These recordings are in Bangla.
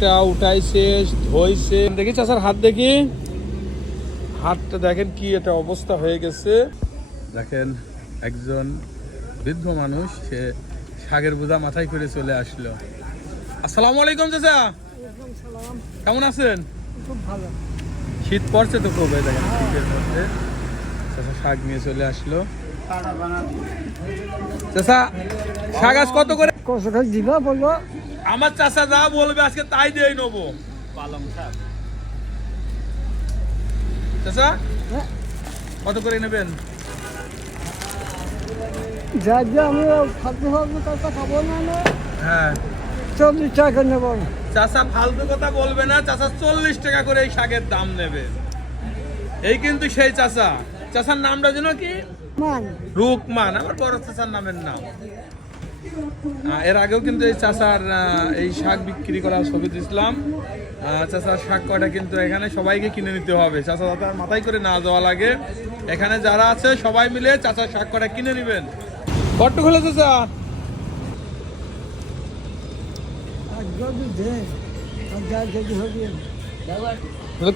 শাকটা উঠাইছে, ধুইছে। দেখি চাচার হাত, দেখি হাতটা দেখেন কি এটা অবস্থা হয়ে গেছে। দেখেন একজন বৃদ্ধ মানুষ, সে শাকের বোঝা মাথায় করে চলে আসলো। আসসালামু আলাইকুম চাচা, কেমন আছেন? খুব ভালো। শীত পড়ছে তো খুব, দেখেন শীতের মধ্যে চাচা শাক নিয়ে চলে আসলো। চাচা শাক আজ কত করে? কত করে দিবা বলবো? আমার চাচা যা বলবে আজকে তাই দিয়ে নেবো। পালং শাক চাচা কত করে নেবেন? যা যা আমি ফালতু ফালতু কথা খাবো না। হ্যাঁ 40 টাকা নেব। চাচা ফালতু কথা বলবে না, চাচা 40 টাকা করে এই শাকের দাম নেবে। এই কিন্তু সেই চাচা। চাচার নামটা যেন কি? মান রুকমান, আমার বড় চাচার নামের নাম। এর আগেও কিন্তু এই চাচার এই শাক বিক্রি করার ছবি দিয়েছিলাম। চাচার শাক কয়টা কিন্তু এখানে সবাইকে কিনে নিতে হবে, চাচা তার মাথায় করে না যাওয়া লাগে। এখানে যারা আছে সবাই মিলে চাচার শাক কয়টা কিনে নেবেন। কত হলো চাচা? আর যদি দে আর যা যদি হবে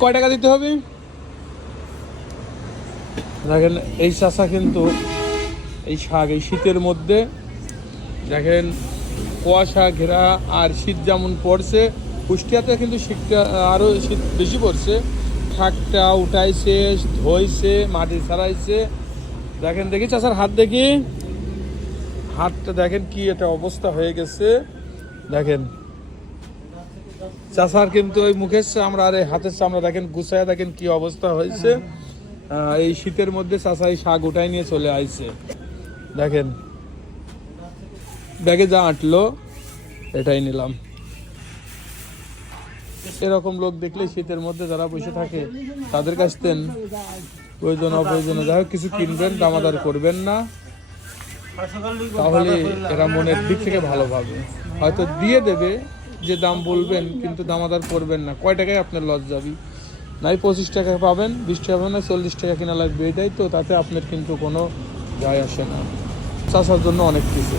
কয় টাকা দিতে হবে? দেখেন এই চাচা কিন্তু এই শাক এই শীতের মধ্যে, দেখেন কুয়াশা ঘেরা আর শীত যেমন পড়ছে, কুষ্টিয়াতে কিন্তু শীতটা আরও শীত বেশি পড়ছে। শাকটা উঠাইছে, ধুইছে, মাটি ছাড়াইছে। দেখেন দেখি চাচার হাত, দেখি হাতটা দেখেন কি এটা অবস্থা হয়ে গেছে। দেখেন চাচার কিন্তু ওই মুখের চামড়া আর এই হাতের চামড়া দেখেন গুছাইয়া, দেখেন কি অবস্থা হয়েছে। এই শীতের মধ্যে চাচা এই শাক উঠাই নিয়ে চলে আইছে। দেখেন ব্যাগে যা আঁটলো এটাই নিলাম। এরকম লোক দেখলে শীতের মধ্যে যারা বসে থাকে তাদের কাছ থেকে প্রয়োজন অপ্রয়োজনে যাই হোক কিছু কিনবেন, দামাদার করবেন না, তাহলে এরা মনের দিক থেকে ভালো পাবে। হয়তো দিয়ে দেবে যে দাম বলবেন, কিন্তু দামাদার করবেন না। কয় টাকায় আপনার লস যাবি? নাই 25 টাকা পাবেন, 20 টাকা পাবেন না, 40 টাকা কিনা লাগবে, এটাই তো। তাতে আপনার কিন্তু কোনো যায় আসে না। চাষার জন্য অনেক কিছু।